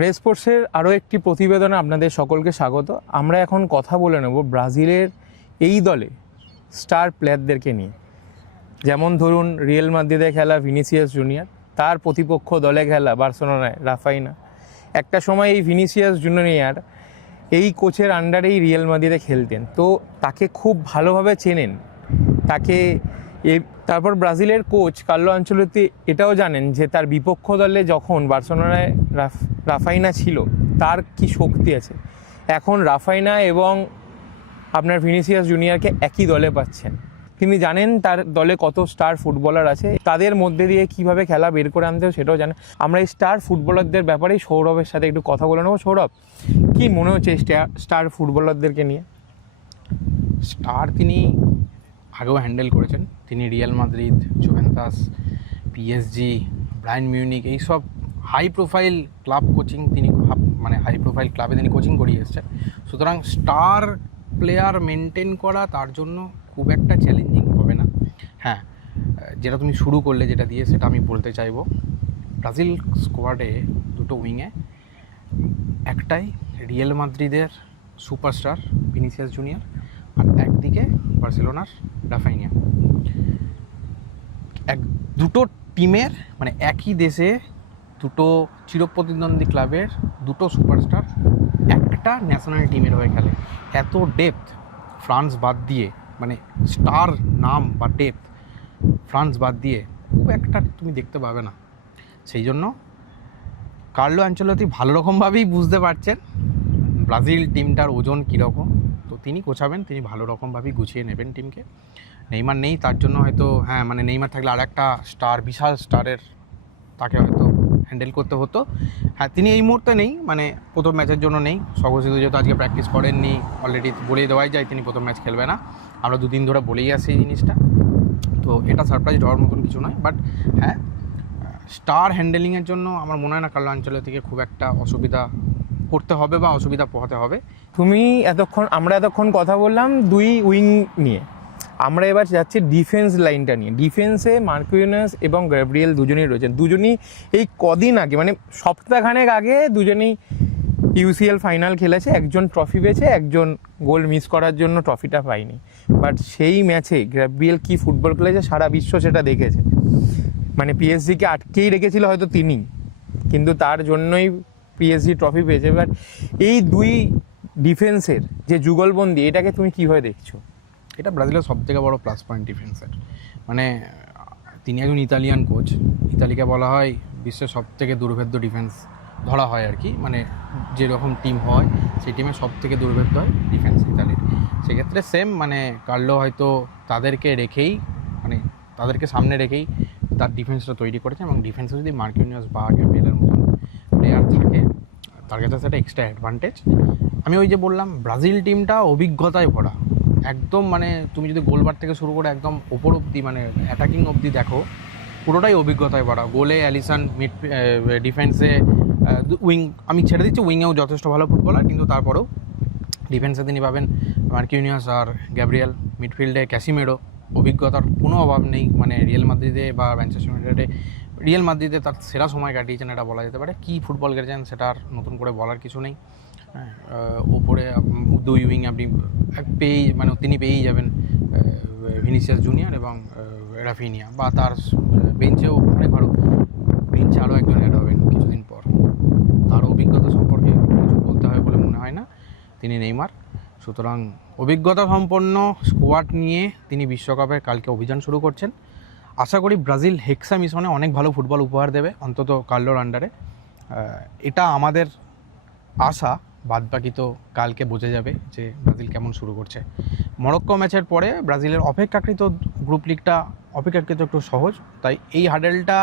Race স্পোর্টসের আরও একটি প্রতিবেদনে আপনাদের সকলকে স্বাগত। আমরা এখন কথা বলে নেব ব্রাজিলের এই দলে স্টার প্লেয়ারদেরকে নিয়ে। যেমন ধরুন রিয়াল মাদ্রিদে খেলা ভিনিসিয়াস জুনিয়র, তার প্রতিপক্ষ দলে খেলা বার্সেলোনায় রাফাইনা। একটা সময় এই ভিনিসিয়াস জুনিয়র এই কোচের আন্ডারেই রিয়াল মাদ্রিদে খেলতেন, তো তাকে খুব ভালোভাবে চেনেন তাকে। তারপর ব্রাজিলের কোচ কার্লো আনচেলোত্তি এটাও জানেন যে তার বিপক্ষ দলে যখন বার্সেলোনায় রাফাইনা ছিল তার কি শক্তি আছে। এখন রাফাইনা এবং আপনার ভিনিসিয়াস জুনিয়রকে একই দলে পাচ্ছেন। তিনি জানেন তার দলে কত স্টার ফুটবলার আছে, তাদের মধ্যে দিয়ে কিভাবে খেলা বের করে আনতে হবে সেটাও জানেন। আমরা এই স্টার ফুটবলারদের ব্যাপারেই সৌরভের সাথে একটু কথা বলে নেবো। সৌরভ, কি মনে হচ্ছে স্টার ফুটবলারদেরকে নিয়ে? স্টার তিনি আগেও হ্যান্ডেল করেছেন। তিনি Real Madrid, Juventus, PSG, Bayern Munich এইসব হাই প্রোফাইল ক্লাব কোচিং তিনি হাই প্রোফাইল ক্লাবে তিনি কোচিং করিয়ে এসেছেন। সুতরাং স্টার প্লেয়ার মেনটেন করা তার জন্য খুব একটা চ্যালেঞ্জিং হবে না। হ্যাঁ, যেটা তুমি শুরু করলে যেটা দিয়ে সেটা আমি বলতে চাইবো, ব্রাজিল স্কোয়াডে দুটো উইংয়ে একটাই রিয়াল মাদ্রিদের সুপারস্টার ভিনিসিয়াস জুনিয়র, আর একদিকে বার্সেলোনার রাফাইনা। দুটো টিমের একই দেশে দুটো চিরপ্রতিদ্বন্দ্বী ক্লাবের দুটো সুপারস্টার একটা ন্যাশনাল টিমের হয়ে খেলে। এত ডেপথ ফ্রান্স বাদ দিয়ে, স্টার নাম বা ডেপথ ফ্রান্স বাদ দিয়ে খুব একটা তুমি দেখতে পাবে না। সেই জন্য কার্লো আনচেলোত্তি ভালো রকমভাবেই বুঝতে পারছেন ব্রাজিল টিমটার ওজন কীরকম, তো তিনি গোছাবেন, তিনি ভালো রকমভাবেই গুছিয়ে নেবেন টিমকে। নেইমার নেই, তার জন্য হয়তো নেইমার থাকলে আর একটা স্টার, বিশাল স্টারের তাকে হয়তো হ্যান্ডেল করতে হতো। হ্যাঁ, তিনি এই মুহূর্তে নেই, প্রথম ম্যাচের জন্য নেই। স্বঘোষিত যেহেতু আজকে প্র্যাকটিস করেননি, অলরেডি বলে দেওয়াই যায় তিনি প্রথম ম্যাচ খেলবে না। আমরা দুদিন ধরে বলেই আসি এই জিনিসটা, তো এটা সারপ্রাইজ হওয়ার মতন কিছু নয়। বাট হ্যাঁ, স্টার হ্যান্ডেলিংয়ের জন্য আমার মনে হয় না কার্লো আনচেলোত্তিকে খুব একটা অসুবিধা করতে হবে বা অসুবিধা পোহাতে হবে। আমরা এতক্ষণ কথা বললাম দুই উইং নিয়ে, আমরা এবার যাচ্ছি ডিফেন্স লাইনটা নিয়ে। ডিফেন্সে মার্কুইনাস এবং গ্যাব্রিয়েল দুজনেই রয়েছেন। দুজনই এই কদিন আগে সপ্তাহখানেক আগে দুজনেই ইউসিএল ফাইনাল খেলেছে। একজন ট্রফি পেয়েছে, একজন গোল মিস করার জন্য ট্রফিটা পায়নি। বাট সেই ম্যাচে গ্যাব্রিয়েল কি ফুটবল খেলেছে সারা বিশ্ব সেটা দেখেছে। পিএসজিকে আটকেই রেখেছিল হয়তো তিনি, কিন্তু তার জন্যই পিএসজি ট্রফি পেয়েছে। এবার এই দুই ডিফেন্সের যে যুগলবন্দি, এটাকে তুমি কীভাবে দেখছো? এটা ব্রাজিলের সবথেকে বড় প্লাস পয়েন্ট ডিফেন্সের। তিনি একজন ইতালিয়ান কোচ। ইতালিকে বলা হয় বিশ্বের সবথেকে দুর্ভেদ্য ডিফেন্স ধরা হয় আর কি। যেরকম টিম হয় সেই টিমের সবথেকে দুর্ভেদ্য হয় ডিফেন্স ইতালির। সেক্ষেত্রে সেম কার্লো হয়তো তাদেরকে রেখেই তাদেরকে সামনে রেখেই তার ডিফেন্সটা তৈরি করেছে। এবং ডিফেন্সে যদি মার্কিনিয়াস বা গ্যাব্রিয়েলের মতন প্লেয়ার থাকে তার কাছে সেটা এক্সট্রা অ্যাডভান্টেজ। আমি ওই যে বললাম, ব্রাজিল টিমটা অভিজ্ঞতায় ভরা একদম। তুমি যদি গোলবার থেকে শুরু করে একদম ওপর অব্দি অ্যাটাকিং অব্দি দেখো, পুরোটাই অভিজ্ঞতায় ভরা। গোলে অ্যালিসন, মিড ডিফেন্সে উইং, আমি ছেড়ে দিচ্ছি উইংয়েও যথেষ্ট ভালো ফুটবলার, কিন্তু তারপরেও ডিফেন্সে তিনি পাবেন মার্কিনিয়াস আর গ্যাব্রিয়েল। মিডফিল্ডে ক্যাসিমেরো, অভিজ্ঞতার কোনো অভাব নেই। রিয়াল মাদ্রিদে বা ম্যানচেস্টার ইউনাইটেডে, রিয়াল মাদ্রিদে তার সেরা সময় কাটিয়েছেন এটা বলা যেতে পারে। কী ফুটবল খেলেছেন সেটা আর নতুন করে বলার কিছু নেই। ওপরে দুই উইং আপনি তিনি পেয়েই যাবেন ভিনিসিয়াস জুনিয়র এবং রাফিনিয়া, বা তার বেঞ্চেও বেঞ্চে আরও একজন অ্যাড হবেন কিছুদিন পর। তার অভিজ্ঞতা সম্পর্কে কিছু বলতে হয় বলে মনে হয় না, তিনি নেইমার। সুতরাং অভিজ্ঞতা সম্পন্ন স্কোয়াড নিয়ে তিনি বিশ্বকাপে কালকে অভিযান শুরু করছেন। আশা করি ব্রাজিল হেক্সা মিশনে অনেক ভালো ফুটবল উপহার দেবে, অন্তত কার্লোর আন্ডারে। এটা আমাদের আশা। বাদবাকি তো কালকে বোঝা যাবে যে ব্রাজিল কেমন শুরু করছে। মরক্কো ম্যাচের পরে ব্রাজিলের অপেক্ষাকৃত গ্রুপ লিগটা একটু সহজ, তাই এই হার্ডেলটা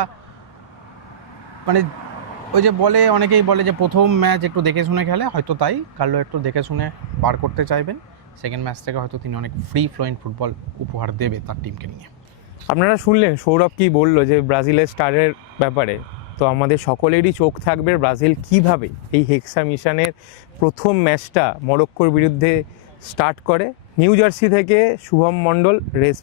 ওই যে অনেকেই বলে যে প্রথম ম্যাচ একটু দেখে শুনে খেলে, হয়তো তাই কার্লো একটু দেখে শুনে বার করতে চাইবেন। সেকেন্ড ম্যাচ থেকে হয়তো তিনি অনেক ফ্রি ফ্লোয়িং ফুটবল উপহার দেবে তার টিমকে নিয়ে। আপনারা শুনলেন সৌরভ কি বললো যে ব্রাজিলের স্টারের ব্যাপারে। তো আমাদের সকলেরই চোখ থাকবে ব্রাজিল কিভাবে এই হেক্সা মিশনের প্রথম ম্যাচটা মরক্কোর বিরুদ্ধে স্টার্ট করে। নিউ জার্সি থেকে শুভম মণ্ডল, রেস।